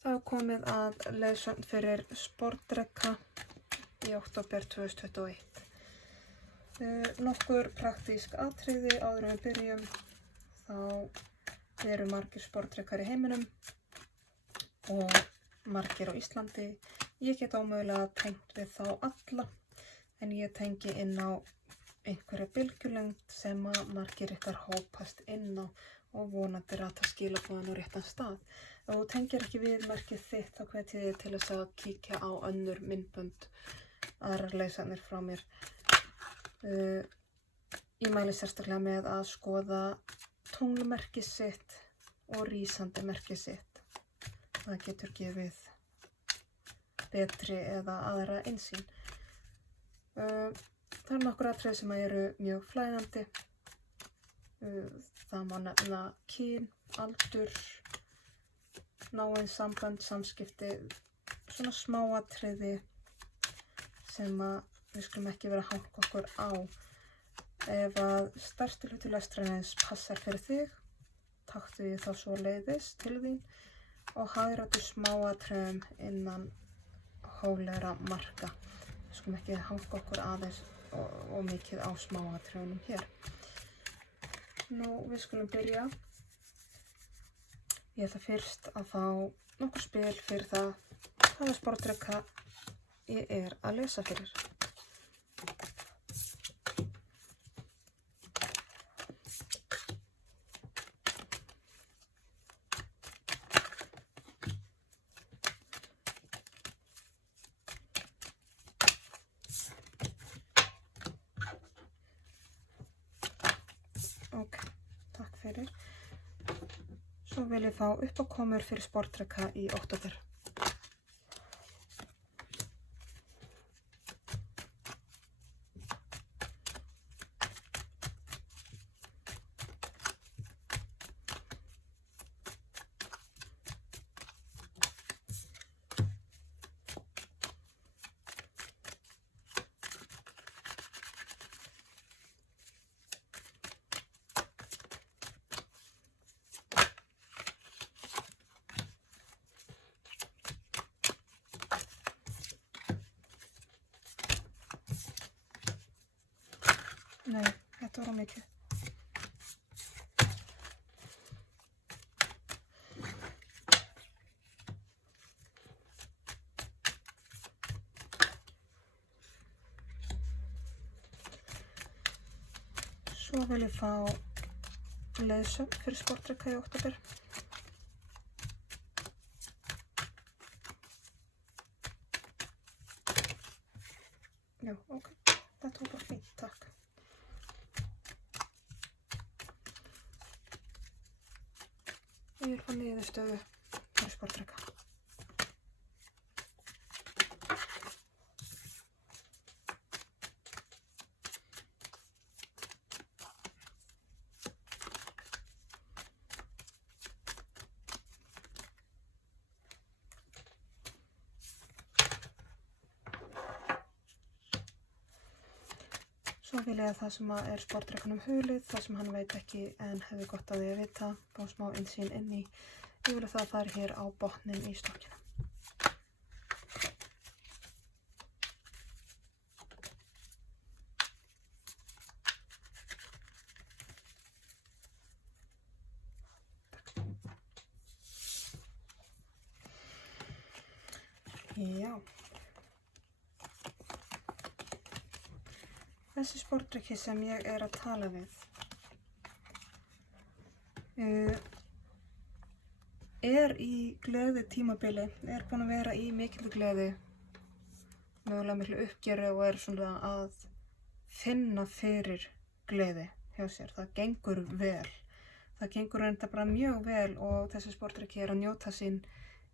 Það er komið að leiðsögn fyrir sportdrekka í október 2021. Nokkur praktísk atriði áður en við byrjum. Þá eru margir sportdrekkar í heiminum og margir á Íslandi. Ég get ómögulega tengt við þá alla, en ég tengi inn á einhverja bylgjulengd sem að margir ykkar hópast inn á og vonandi rata skilaboðin á réttan stað. Ef þú tengir ekki við merkið þitt, þá hvet ég þig til þess að kíkja á önnur myndbönd, aðrar leiðsagnir frá mér. Ég mæli sérstaklega með að skoða tunglmerkið sitt og rísandi merkið sitt. Það getur gefið betri eða aðra innsýn. Það eru nokkur atriði sem eru mjög flæðandi. Það má nefna kyn, aldur, náin sambönd, samskipti, svona smáatriði sem við skulum ekki vera að hanka okkur á. Ef að stærsti hluti lestrarins passar fyrir þig, taktu því þá svoleiðis til þín og hagræddu smáatriðum innan hóflegra marka. Við skulum ekki hanka okkur aðeins og mikið á smáatriðunum hér. Nú, við skulum byrja. Ég ætla fyrst að fá nokkur spil fyrir það hvaða sportdrekka ég er að lesa fyrir. Ok, takk fyrir. Svo vil ég fá uppákomur fyrir sportdrekka í október. Nei, þetta var mikið. Svo vil ég fá leiðsögn fyrir sportdrekka í október. Já, ok. Þetta var bara fínt, takk. Ég vil fá niðurstöðu fyrir sportdrekka. Svo vil ég að það sem er sportdrekkanum hulið, það sem hann veit ekki en hefði gott að því að vita, fá smá innsýn inn í. Ég vil að það fari hér á botninn í stokkina. Já. Þessi sportdrekki sem ég er að tala við er í gleði tímabili, er búin að vera í mikilli gleði, mögulega miklu uppgjöri og er svona að finna fyrir gleði hjá sér. Það gengur vel. Það gengur reynda bara mjög vel og þessi sportdrekki er að njóta sín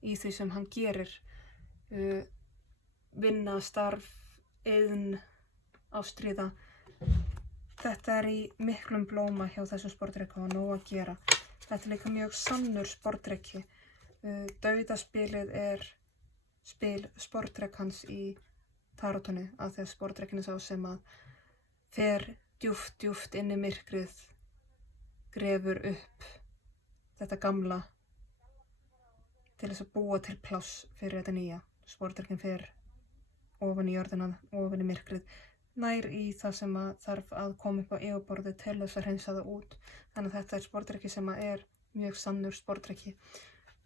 í því sem hann gerir. Vinna, starf, iðn, ástríða. Þetta er í miklum blóma hjá þessum sportdrekka og nóg að gera. Þetta er líka mjög sannur sportdrekki. Dauðaspilið er spil sportdrekkans í tarotunni, af því að sportdrekkinn er sá sem að fer djúpt inn í myrkrið, grefur upp þetta gamla til þess að búa til pláss fyrir þetta nýja. Sportdrykkinn fer ofan í jörðina, ofan í myrkrið, nær í það sem að þarf að koma upp á yfirborðið til þess að hreinsa það út. Þannig að þetta er sportdrykki sem að er mjög sannur sportdrykki.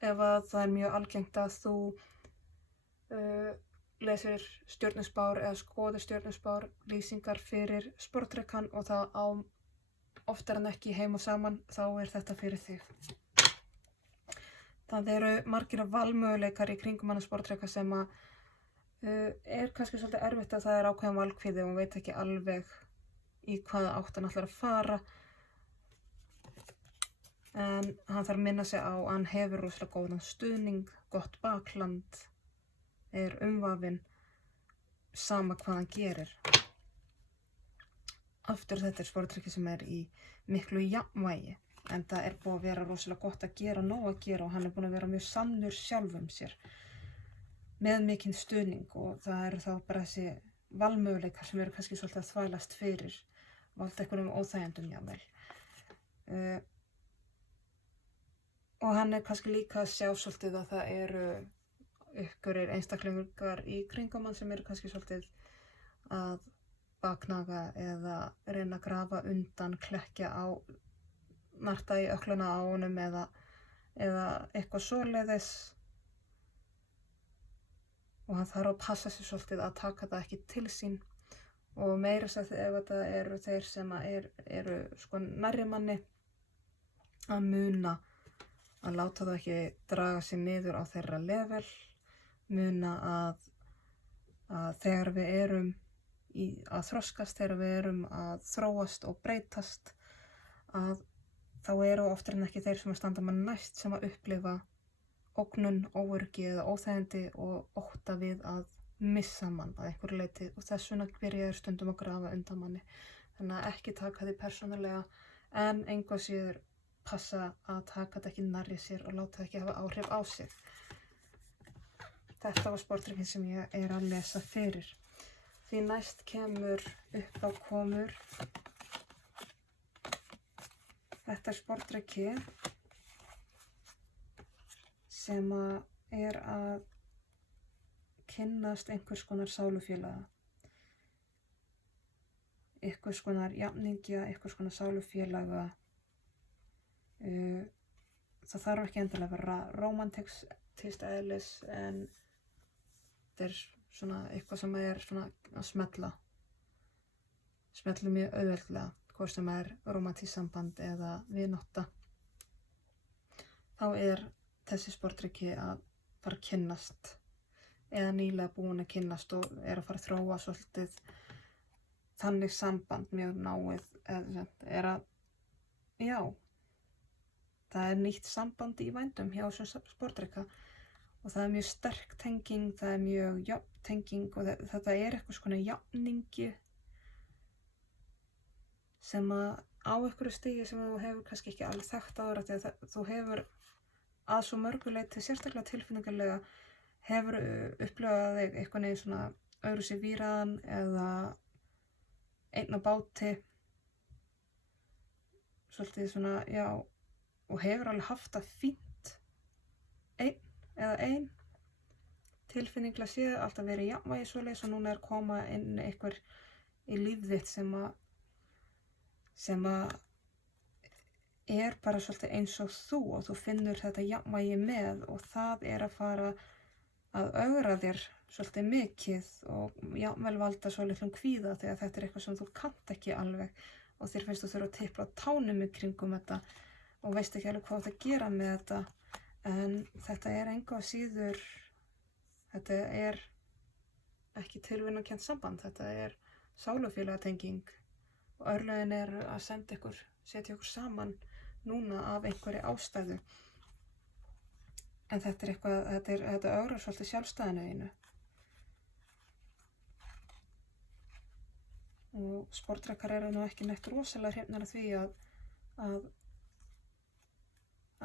Ef að það er mjög algengt að þú lesir stjörnuspár eða skoðir stjörnuspár lýsingar fyrir sportdrykkan og það á oftar en ekki heim og saman, þá er þetta fyrir þig. Það eru margir valmöguleikar í kringum hana sportdrykka sem að er kannski svolítið erfitt að það er ákveðin valkvíði og hún veit ekki alveg í hvaða átt hann ætlar að fara. En hann þarf að minna sig á að hann hefur rosalega góðan stuðning, gott bakland, er umvafinn, sama hvað hann gerir. Aftur þetta er sportdrykki sem er í miklu jafnvægi, en það er búið að vera rosalega gott að gera, nóg að gera og hann er búinn að vera mjög sannur sjálfum sér með mikinn stuðning og það eru þá bara þessi valmöguleikar sem eru kannski svolítið að þvælast fyrir, valda einhverjum óþægjendum jafnvel. Og hann er kannski líka að sjá svolítið að það eru einhverjir einstaklingar í kringum hann sem eru kannski svolítið að baknaga eða reyna að grafa undan, klekkja á, narta í ökkluna á honum eða eitthvað svoleiðis. Og hann þarf að passa sig svolítið að taka það ekki til sín og meira sér ef þetta eru þeir sem eru sko nærri manni að muna að láta það ekki draga sig niður á þeirra level, muna að þegar við erum að þroskast, þegar við erum að þróast og breytast, að þá eru oftar en ekki þeir sem að standa mann næst sem að upplifa ógnun, óöryggi eða óþægindi og ótta við að missa mann að einhverju leyti og þess vegna byrja stundum að grafa undan manni. Þannig að ekki taka því persónulega en engu að síður passa að taka þetta ekki nærri sér og láta það ekki hafa áhrif á sig. Þetta var sportdrykkinn sem ég er að lesa fyrir. Því næst kemur uppákomur. Þetta er sportdrykki sem er að kynnast einhvers konar sálufélaga. Einhvers konar jafningja, einhvers konar sálufélaga. Það þarf ekki endilega að vera rómantískt eðlis en þetta er svona eitthvað sem er svona að smella mjög auðveldlega, hvort sem er rómantískt samband eða vinátta. Þá er þessi sportdrykki að fara að kynnast eða nýlega búin að kynnast og er að fara að þróa svolítið þannig samband mjög náið það er nýtt samband í vændum hjá þessum sportdrykka og það er mjög sterk tenging, það er mjög jöfn tenging og þetta er eitthvað svona jafningi sem að á einhverju stigi sem þú hefur kannski ekki alveg þekkt áður af því að þú hefur að svo mörgu leyti sérstaklega tilfinningarlega hefur upplifað þig eitthvað neginn svona öðru sér víraðan eða einn á báti svolítið svona, já, og hefur alveg haft það fínt ein tilfinninglega séð alltaf verið jafnvægi svoleiðis og núna er koma inn einhver í líf þitt sem að er bara svolítið eins og þú finnur þetta jafnvægi með og það er að fara að ögra þér svolítið mikið og jafnvel valda svo litlum kvíða þegar þetta er eitthvað sem þú kannt ekki alveg og þér finnst þú þurfa að tipla á tánum í kringum þetta og veist ekki alveg hvað það gera með þetta en þetta er engu að síður, þetta er ekki tilvinnarkennt samband, þetta er sálufélagatenging og örlögin er að setja ykkur saman núna af einhverju ástæðu en þetta er eitthvað, þetta ögrar svolítið sjálfstæðinu einu og sportdrykkar eru nú ekki neitt rosalega hrifnir af því að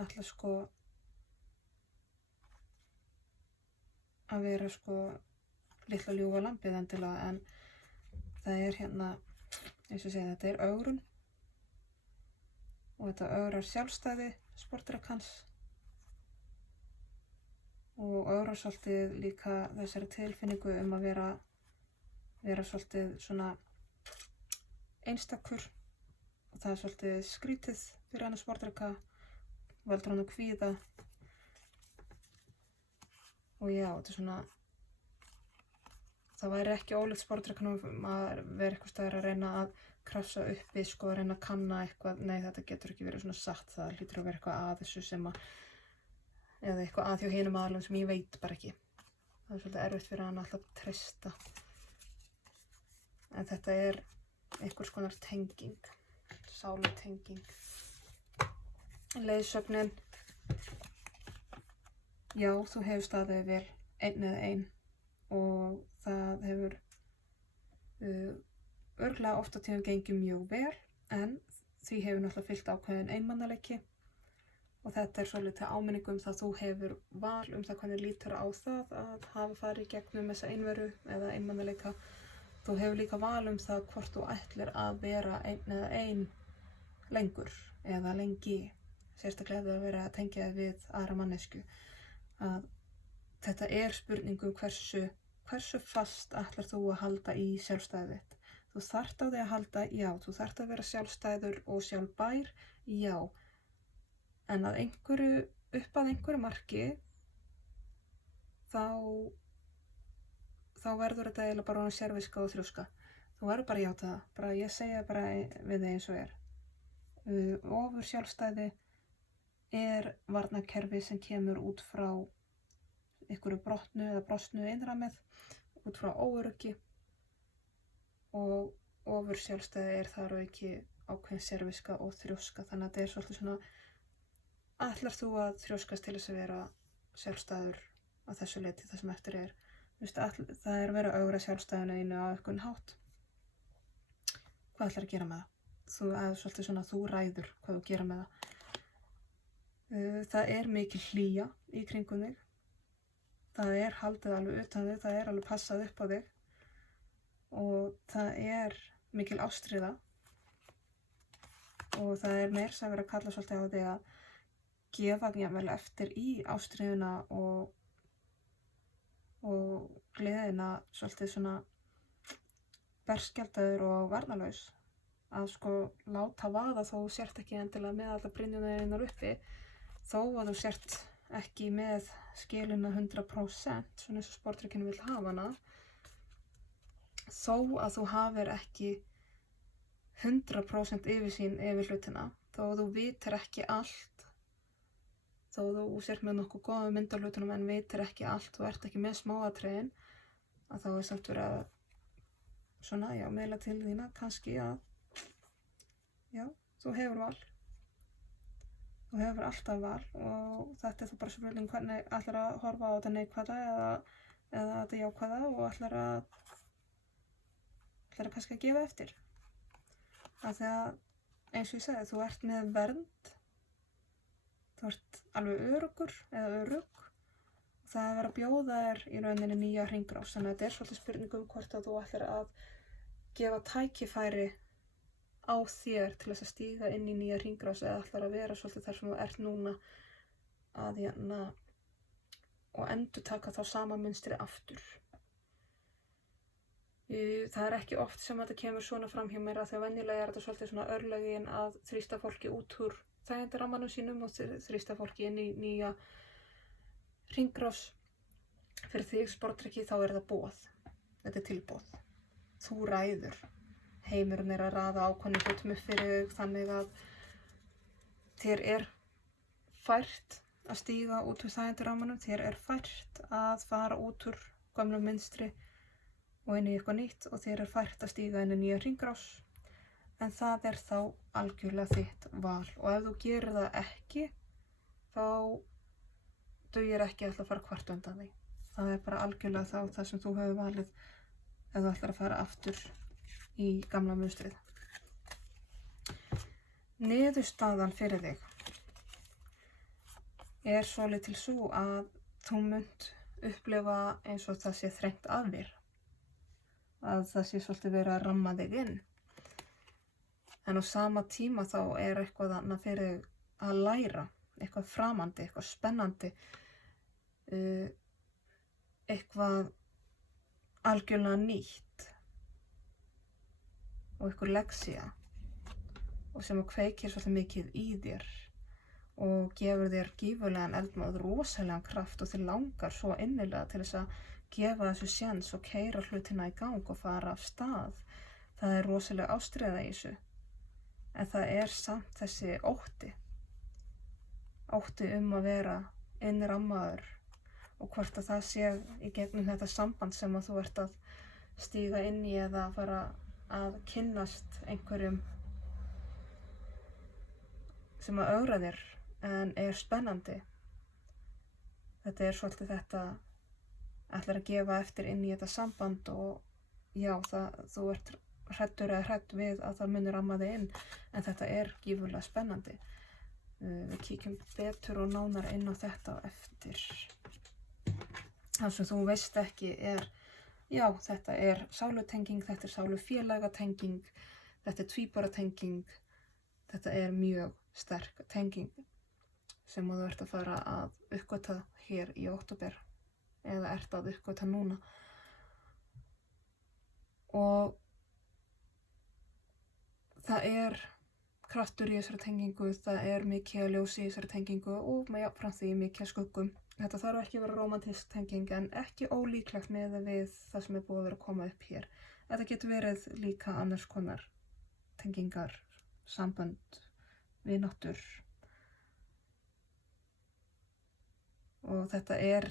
ætla sko að vera sko litla ljúfa lambið endilega en það er hérna eins og segja þetta er ögrun og þetta ögrar sjálfstæði sportdrykkans og ögra svolítið líka þessari tilfinningu að vera svolítið svona einstakur og það svolítið skrítið fyrir hann sportdrekka, veldur hann kvíða og já, þetta svona það væri ekki ólíkt sportdrekkanum að vera eitthvað staðar að reyna að krafsa uppi, sko, að reyna að kanna eitthvað, nei þetta getur ekki verið svona satt, það hlýtur að vera eitthvað að þessu sem eða eitthvað að hjá hinum aðalum sem ég veit bara ekki. Það svolítið erfitt fyrir hann alltaf að treysta. En þetta einhvers konar tenging, sálutenging. Leiðsögnin, já, þú hefur staðið vel einn eða ein og það hefur örugglega oft á tíðum gengið mjög vel en því hefur náttúrulega fylgt ákveðin einmanaleiki og þetta svolítið áminning það þú hefur val það hvernig lítur á það að hafa farið gegnum þessa einveru eða einmanaleika. Þú hefur líka val það hvort þú ætlir að vera einn eða ein lengur eða lengi, sérstaklega að vera að tengja við aðra mannesku. Að þetta spurning hversu fast ætlar þú að halda í sjálfstæðið þitt. Þú þarft á því að halda, já, þú þarft að vera sjálfstæður og sjálfbær, já. En upp að einhverju marki, þá verður þetta eiginlega bara orðin sérviska og þrjóska. Þú verður bara að játa það, bara ég segja bara við þig eins og Ofur sjálfstæði varnarkerfi sem kemur út frá einhverju brotnu eða brostnu innramið, út frá óöryggi og ofur sjálfstæði þar og ekki ákveðin sérviska og þrjóska. Þannig að þetta svolítið svona, ætlar þú að þrjóskast til þess að vera sjálfstæður að þessu leyti það sem eftir það að vera að ögra sjálfstæðinu einu á einhvern hátt. Hvað ætlar að gera með það? Svolítið svona, þú ræður hvað þú gera með það. Það mikil hlýja í kringum þig. Það haldið alveg utan þig, það alveg passað upp á þig og það mikil ástríða og það meira að vera að kalla svolítið á þig að gefa jafnvel eftir í ástríðuna og gleðina svolítið svona berskjaldaður og varnarlaus að sko láta vaða þó þú sért ekki endilega með alla brynjuna þínar uppi þó að þú sért ekki með skilina 100% svona eins og sportdrekkinn vill hafa hana þó að þú hafir ekki 100% yfirsýn yfir hlutina þó að þú vitir ekki allt þó að þú sért með nokkuð góða mynd af hlutunum en vitir ekki allt þú ert ekki með smáatriðin að þá samt verið að svona, já, meila til þína kannski að já, þú hefur val þú hefur alltaf val og þetta þá bara spurning hvernig ætlar að horfa á þetta neikvæða eða þetta jákvæða og ætlar að kannski að gefa eftir af því að eins og ég segi þú ert með vernd þú ert alveg öruggur eða örugg og það verið að bjóða þér í rauninni nýja hringrás þannig að þetta svolítið spurning hvort að þú ætlar að gefa tækifæri á þér til þess að stíga inn í nýja hringrás eða ætlar að vera svolítið þar sem þú ert núna að og endurtaka þá sama mynstri aftur. Það ekki oft sem þetta kemur svona fram hjá mér að þegar venjulega þetta svolítið svona örlögin að þrýsta fólki út úr þægindi rammanum sínum og þrýsta fólki inn í nýja hringrás. Fyrir þig sportdrekki þá það boð. Þetta tilboð. Þú ræður. Heimurinn að raða ákveðnum hlutum upp fyrir þig þannig að þér fært að stíga út úr þægindi rammanum. Þér fært að fara út úr gömlu mynstri og inn í eitthvað nýtt og þér fært að stíga inn í nýja hringrás en það þá algjörlega þitt val og ef þú gerir það ekki þá dugir ekki að fara hvart undan því. Það bara algjörlega þá það sem þú hefur valið ef þú ætlar að fara aftur í gamla munstrið. Niðurstaðan fyrir þig svolítil sú að þú munt upplifa eins og það sé þrengt að þér. Að það sé svolítið verið að ramma þig inn. En á sama tíma þá eitthvað annað fyrir að læra, eitthvað framandi, eitthvað spennandi. eitthvað algjörlega nýtt og einhver lexía og sem að kveikir svolítið mikið í þér og gefur þér gífurlegan eldmóð, rosalegan kraft og þér langar svo innilega til þess að gefa þessu séns og keyra hlutina í gang og fara af stað. Það er rosalega ástríða í þessu. En það er samt þessi ótti að vera innrammaður og hvort að það sé í gegnum þetta samband sem að þú ert að stíga inn í eða fara að kynnast einhverjum sem að ögra þér en er spennandi. Þetta er svolítið þetta ætlar að gefa eftir inn í þetta samband og já, þú ert hræddur eða hrædd við að það muni ramma þig inn en þetta er gífurlega spennandi. Við kíkjum betur og nánar inn á þetta á eftir. Það sem þú veist ekki er, já, þetta er sálutenging, þetta er sálufélagatenging, þetta er tvíburatenging, þetta er mjög sterk tenging sem þú ert að fara að uppgötva hér í október eða ert að uppgötva núna. Og það er kraftur í þessari tengingu, það er mikið ljósi í þessari tengingu og jafnframt því mikið skuggum. Þetta þarf ekki að vera rómantísk tenging en ekki ólíklegt með við það sem er búið að vera að koma upp hér. Þetta getur verið líka annars konar tengingar, sambönd, vináttur. Og þetta er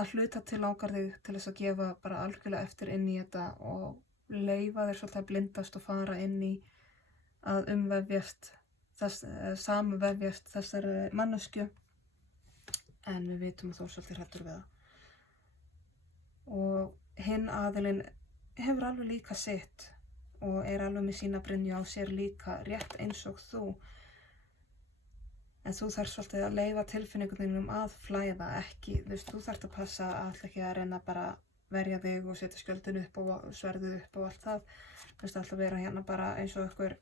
að hluta til langar þig til þess að gefa bara algjörlega eftir inn í þetta og leyfa þér svolítið að blindast og fara inn í að samvefjast þessari manneskju en við vitum að þú svolítið hræddur við það. Og hinn aðilinn hefur alveg líka sitt og er alveg með sína brynju á sér líka rétt eins og þú. En þú þarf svolítið að leyfa tilfinningunum að flæða ekki, þú þarft að passa að alltaf ekki að reyna bara verja þig og setja skjöldin upp og sverðið upp og allt það. Þú veist alltaf vera hérna bara eins og einhver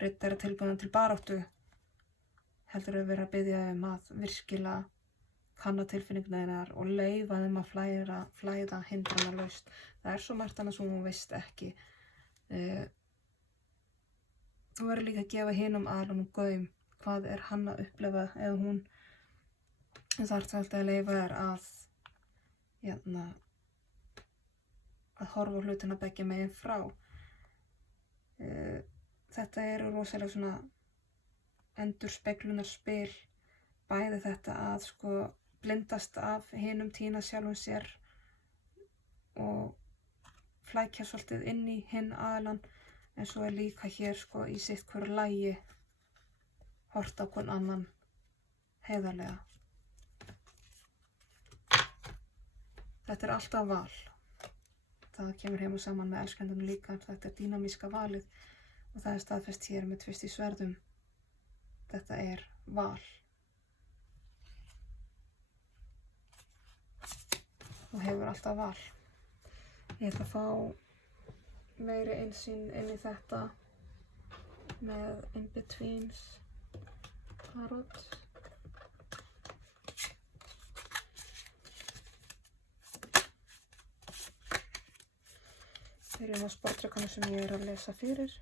riddari tilbúin til baráttu. Heldur að vera að biðja að virkilega kanna tilfinningarnar og leyfa þeim að flæða hindranalaust. Það er svo margt annað sem þú veist ekki. Þú verður líka að gefa hinum aðilunum gaum. Hvað er hann að upplifa eða hún? Það þarf alltaf að leyfa þér að horfa á hlutina beggja megin frá. Þetta eru rosalega svona endurspeglunar-spil. Bæði þetta að blindast af hinum, týna sjálfum sér og flækja svolítið inn í hinn aðilann, en svo er líka hér í sitt hverju lagi horft á hvern annan heiðarlega. Þetta er alltaf val. Það kemur heim og saman með elskendunum líka, þetta er dýnamíska valið og það er staðfest hér með tvist í sverðum. Þetta er val. Þú hefur alltaf val. Ég ætla að fá meiri innsýn inn í þetta með in-betweens tarot. Byrjum á sportrekkanu sem ég er að lesa fyrir.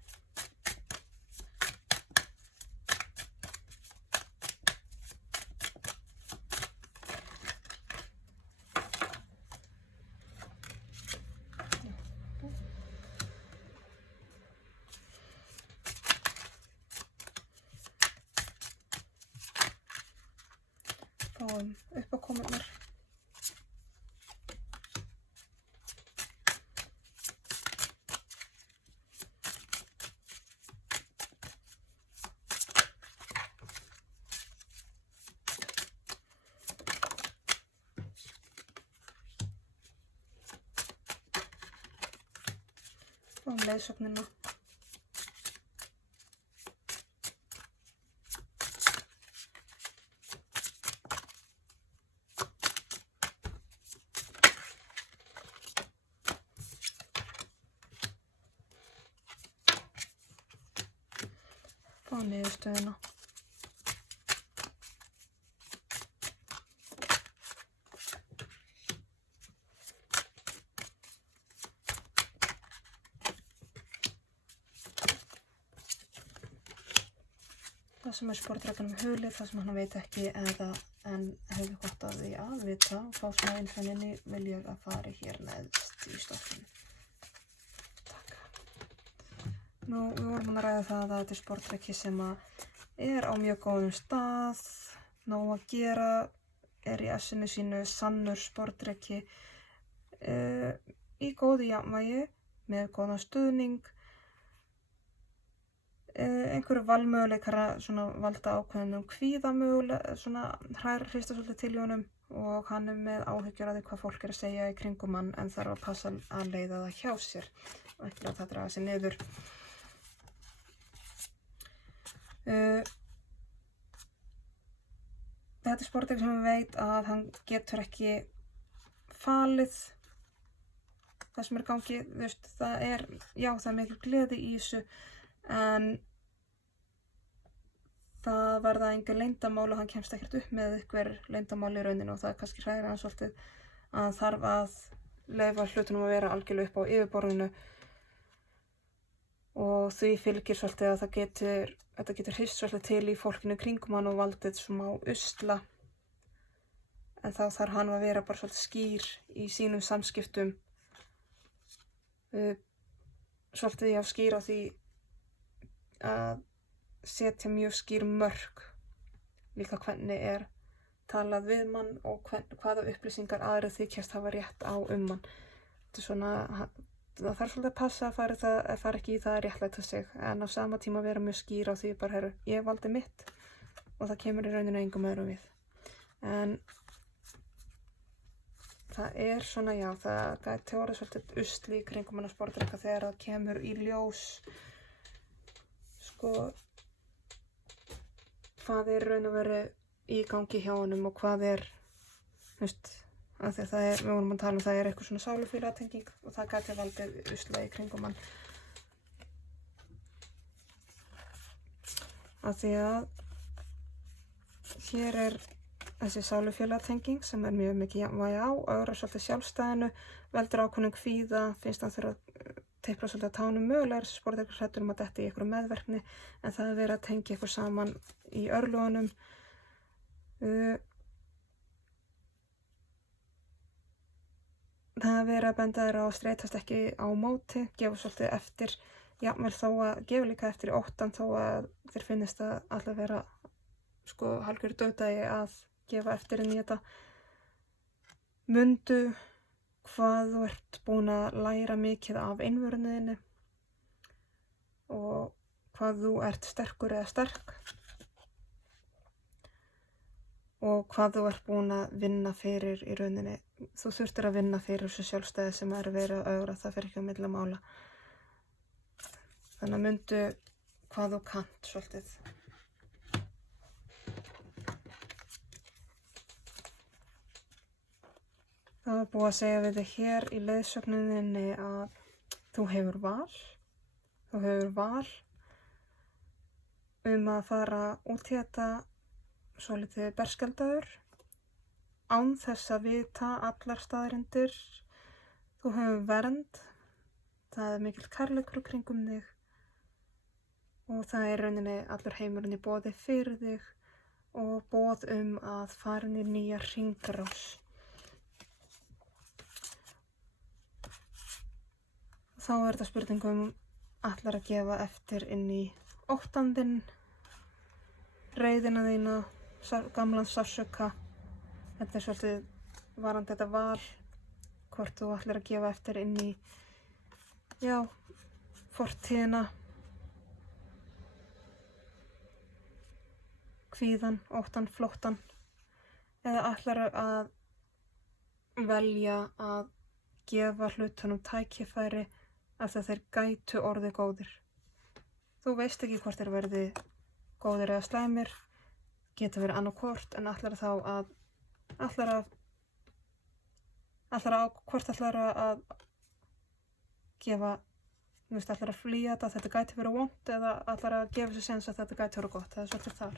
Fáum uppákomurnar. Fáum leiðsögnina. Fáum niðurstöðuna. það sem sportdrekkanum hulið, það sem hann veit ekki en hefði gott að því að vita og fá smá innsæninni vil ég að fari hér neðst í stoffinu. Takk. Nú, við vorum að ræða það að þetta er sportdrekki sem er á mjög góðum stað, nóg að gera, er í essinu sínu sannur sportdrekki, í góðu jafnvægi, með góðan stuðning, einhverju valmöguleikar svona valda ákveðnum kvíðamöguleika, svona hrista svolítið til í honum og hann er með áhyggjur af því hvað fólk er að segja í kringum hann en þarf að passa að leiða það hjá sér og ekki láta það draga sig niður. Þetta er sportdrekki sem við veit að hann getur ekki falið það sem er í gangi, þú veist, það er mikil gleði í þessu en það verða engin leyndamál og hann kemst ekkert upp með einhver leyndamál í rauninu og það er kannski hræðir hann svolítið að hann þarf að leyfa hlutunum að vera algjörlega upp á yfirborðinu og því fylgir svolítið að þetta getur hrist svolítið til í fólkinu kringum hann og valdið smá usla en þá þarf hann að vera bara svolítið skýr í sínum samskiptum svolítið ég skýr á því að setja mjög skýr mörk líka hvernig er talað við mann og hvaða upplýsingar aðrir þykjast hafa rétt á mann. Þetta er svona, það þarf svolítið að passa að fara ekki í það að réttlæta sig en á sama tíma vera mjög skýr á því bara, heyrðu, ég valdi mitt og það kemur í rauninu engum öðrum við. En það er svona, já, það gæti orðið svolítið usli í kringum hann að sportdrekka þegar það kemur í ljós hvað er raun og veru í gangi hjá honum og hvað er, þú veist, af því að við vorum að tala það er eitthvað svona sálufélagatenging og það gæti valdið usla í kringum hann. Af því að hér er þessi sálufélagatenging sem er mjög mikið jafnvægi á, ögra svolítið sjálfstæðinu, veldur ákveðnum kvíða, finnst hann þurfa að teipla svolítið að tánum mögulega þessi sportdrekkur hræddur að detti í einhverju meðverkni en það er verið að tengja eitthvað saman í örlögunum. Það er verið að benda þeirra á að streitast ekki á móti, gefa svolítið eftir, jafnvel þó að gefa líka eftir í óttan þó að þeir finnist að alltaf vera hálfgerður dauðdagi að gefa eftir inn í þetta. Mundu hvað þú ert búin að læra mikið af einvörðinni og hvað þú ert sterkur eða sterk og hvað þú ert búin að vinna fyrir í rauninni. Þú þurftir að vinna fyrir þessu sjálfstæði sem er verið að ögra, það fer ekki á milli mála. Þannig að mundu hvað þú kannt svolítið. Það var búið að segja við þig hér í leiðsögninni að þú hefur val að fara út í þetta svolítið berskjaldaður án þess að vita allar staðreyndir. Þú hefur vernd, það er mikill kærleikur kringum þig og það er rauninni allur heimurinn í boði fyrir þig og boð að fara inn í nýja hringrás. Þá er þetta spurningum ætlar að gefa eftir inn í óttann þinn, reiðina þína, gamlan sársauka. Þetta er svolítið varandi þetta val, hvort þú ætlar að gefa eftir inn í, fortíðina, kvíðan, óttann, flóttann, eða ætlar að velja að gefa hlutunum tækifæri af því að þeir gætu orðið góðir. Þú veist ekki hvort þeir verði góðir eða slæmir, geta verið annað hvort, en hvort ætlar að gefa, ætlar að flýja þetta gæti verið vont eða ætlar að gefa sér séns að þetta gæti verið gott. Það er svolítið þar.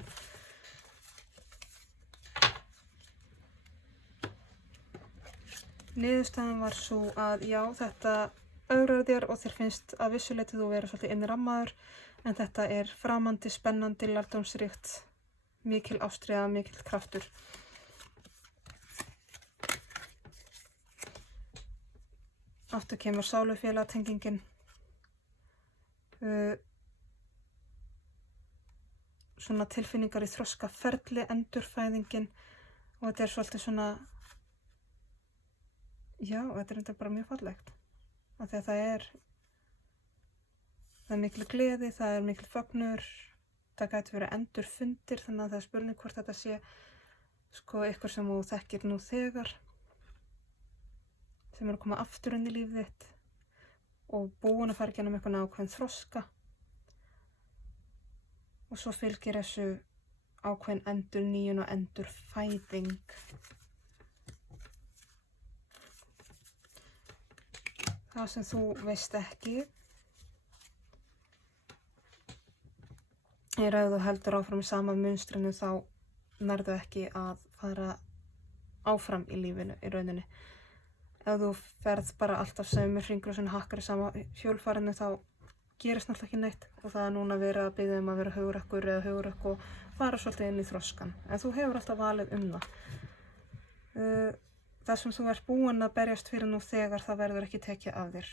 Niðurstaðan var svo að já, þetta ögrar þér og þér finnst að vissu leyti þú vera svolítið innrammaður En þetta er framandi, spennandi, lærdómsríkt, mikil ástríða, mikil kraftur. Aftur kemur sálufélagatengingin. Svona tilfinningar í þroskaferli, endurfæðingin, og þetta er svolítið svona, já, þetta er bara mjög fallegt. Af því að það er mikil gleði, það er mikil fögnur, það gæti verið endurfundir, þannig að það er spurning hvort þetta sé sko eitthvað sem þú þekkir nú þegar, sem er að koma aftur inn í lífið þitt og búin að fara gennum eitthvað ákveðin þroska. Og svo fylgir þessu ákveðin endurnýjun og endurfæðing. Það sem þú veist ekki er að ef þú heldur áfram í sama munstrinu þá nærðu ekki að fara áfram í lífinu í rauninni. Ef þú ferð bara alltaf sömu hringur og svona hakkar í sama hjólfarinu þá gerist náttúrulega ekki neitt, og það er núna verið að biðja að vera hugrekkur eða hugrekk og fara svolítið inn í þroskan. En þú hefur alltaf valið það. Það sem þú ert búin að berjast fyrir nú þegar, það verður ekki tekið af þér.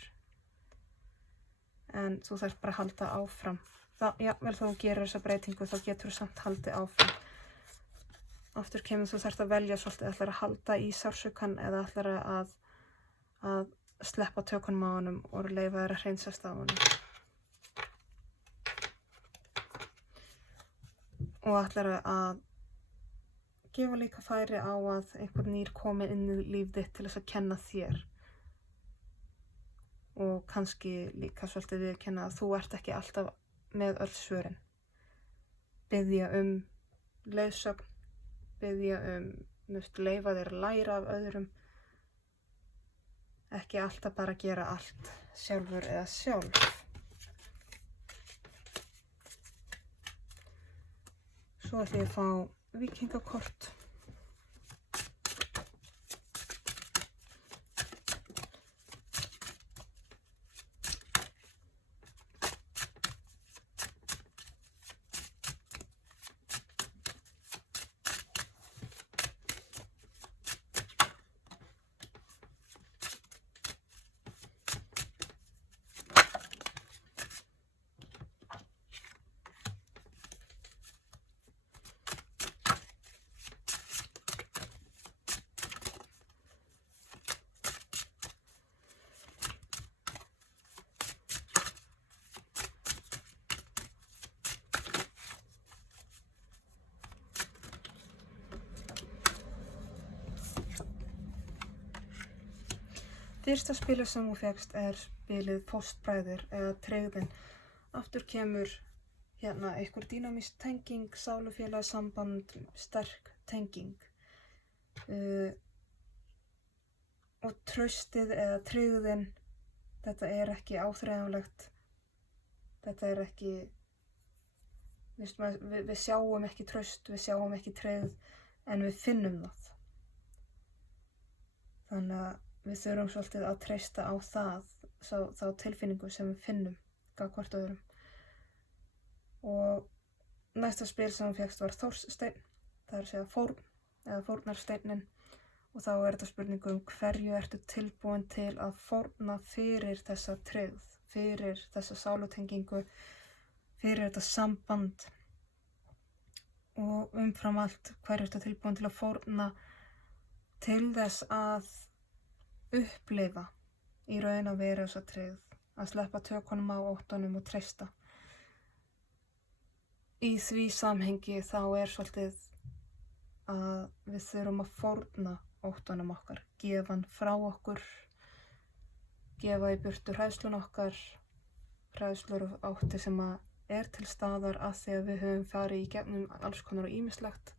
En þú þarft bara að halda áfram. Jafnvel þá þú gerir þessa breytingu, þá getur þú samt haldið áfram. Aftur kemur þú þarft að velja svolítið, ætlar að halda í sársaukann eða ætlar að sleppa tökunum á honum og leyfa þér að hreinsast á honum. Og ætlar að gefa líka færi á að einhver nýr komi inn í líf þitt til þess að kenna þér. Og kannski líka svolítið viðurkenna að þú ert ekki alltaf með öll svörin. Biðja leiðsögn, biðja leyfa þér að læra af öðrum. Ekki alltaf bara gera allt sjálfur eða sjálf. Svo ætlum ég að fá víkingakort. Fyrsta spilið sem þú fékkst er spilið Fóstbræður eða Tryggðin. Aftur kemur hérna einhver dýnamísk tenging, sálufélagasamband, sterk tenging. Og traustið eða tryggðin, þetta er ekki áþreifanlegt. Þetta er ekki, við sjáum ekki traust, við sjáum ekki tryggð, en við finnum það. Þannig að við þurfum svolítið að treysta á þá tilfinningu sem við finnum gagnvart öðrum. Og næsta spil sem hún fékkst var Þórssteinn, það er að segja fórn eða fórnarsteinin, og þá er þetta spurningu hverju ertu tilbúin til að fórna fyrir þessa tryggð, fyrir þessa sálutengingu, fyrir þetta samband, og umfram allt hverju ertu tilbúin til að fórna til þess að upplifa í raun að vera þessa tryggð, að sleppa tökunum á óttanum og treysta. Í því samhengi þá er svolítið að við þurfum að fórna óttanum okkar, gefa hann frá okkur, gefa í burtu hræðslun okkar, hræðslur og ótti sem er til staðar að því að við höfum farið í gegnum alls konar og ýmislegt.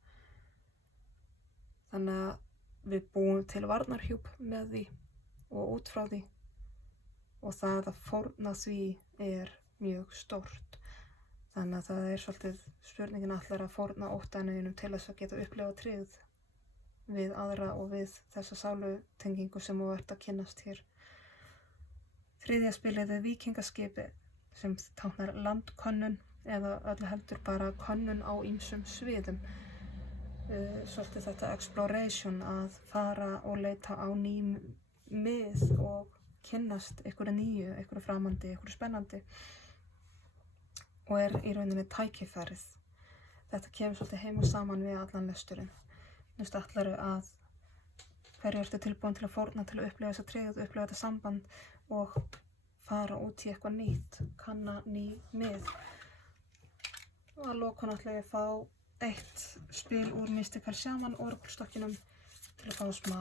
Þannig að við búum til varnarhjúp með því og út frá því, og það að fórna því er mjög stórt. Þannig að það er svolítið spurningin ætlar að fórna óttanum til þess að geta upplifa tryggð við aðra og við þessa sálutengingu sem þú ert að kynnast hér. Þriðja spilið er Víkingaskipið sem táknar landkönnun eða öllu heldur bara könnun á ýmsum sviðum. Svolítið þetta exploration, að fara og leita á ný mið og kynnast einhverju nýju, einhverju framandi, einhverju spennandi, og er í rauninni tækifærið. Þetta kemur svolítið heim og saman við allan lesturinn. Ætlarðu að hverju ertu tilbúin til að fórna til að upplifa þessa tryggð, upplifa þetta samband og fara út í eitthvað nýtt, kanna ný mið. Og að lokum ætla ég að fá eitt spil úr Mystical Shaman orakulstokkinum til að fá smá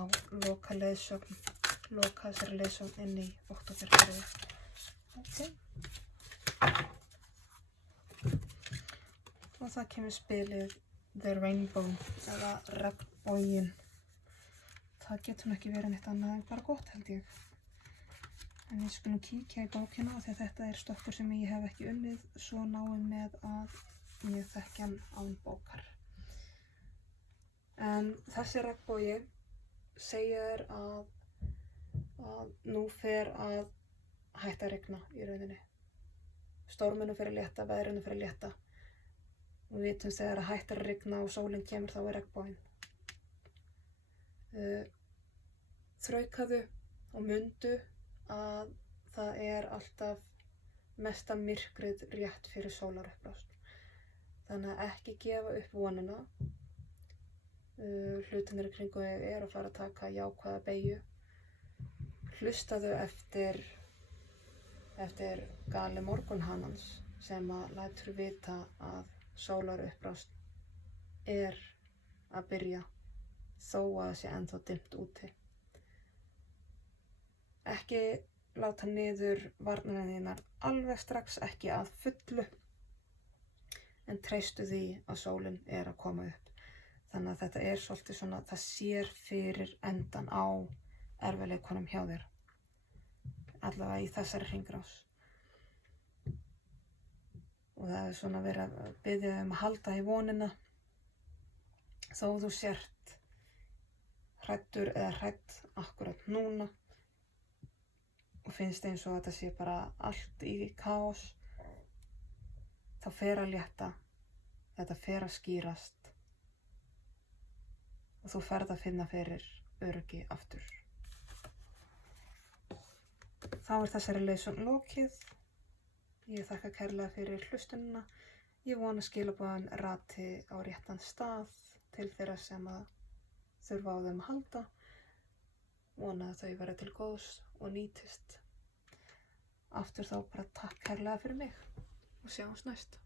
loka þessari leiðsögn inn í októberferðið. Og það kemur spilið The Rainbow eða regnboginn. Það getur ekki verið neitt annað en bara gott, held ég. En ég skulum kíkja í bókina því að þetta er stokkur sem ég hef ekki unnið svo náið með að ég þekki hann án bókar. En þessi regnbogi segir að nú fer að hætta að rigna í rauninni. Storminu fer að létta, veðrinu fer að létta. Og við vitum þegar að hættar að rigna og sólin kemur þá er regnboginn. Þraukaðu og mundu að það er alltaf mesta myrkrið rétt fyrir sólarupprás. Þannig að ekki gefa upp vonina. Hlutirnir í kringum þig eru að fara að taka jákvæða beygju. Hlustaðu eftir gali morgunhanans sem að lætur vita að sólarupprás er að byrja þó að það sé ennþá dimmt úti. Ekki láta niður varnirnar þínar alveg strax, ekki að fullu, en treystu því að sólin er að koma upp. Þannig að þetta er svolítið svona, það sér fyrir endan á erfiðleikunum hjá þér, allavega í þessari hringrás. Og það er svona verið að biðja að halda í vonina þó þú sért hræddur eða hrædd akkurat núna og finnst eins og þetta sé bara allt í kaos. Þá fer að létta, þetta fer að skýrast og þú ferð að finna fyrir öryggi aftur. Þá er þessari leiðsögn lokið. Ég þakka kærlega fyrir hlustunina. Ég vona skilaboðin rati á réttan stað til þeirra sem að þurfa á þeim að halda. Vona að þau verði til góðs og nýtist. Aftur þá bara takk kærlega fyrir mig og sjáumst næst.